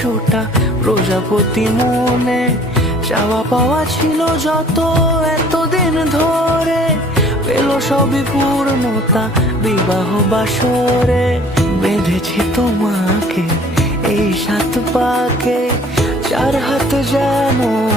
100টা প্রজাপতি মনে। চাওয়া পাওয়া ছিল যত এতদিন ধরে, পেল সবই পূর্ণতা বিবাহ বাসরে। বেঁধেছি তোমাকে এই 7 পাকে, 4 হাত যেন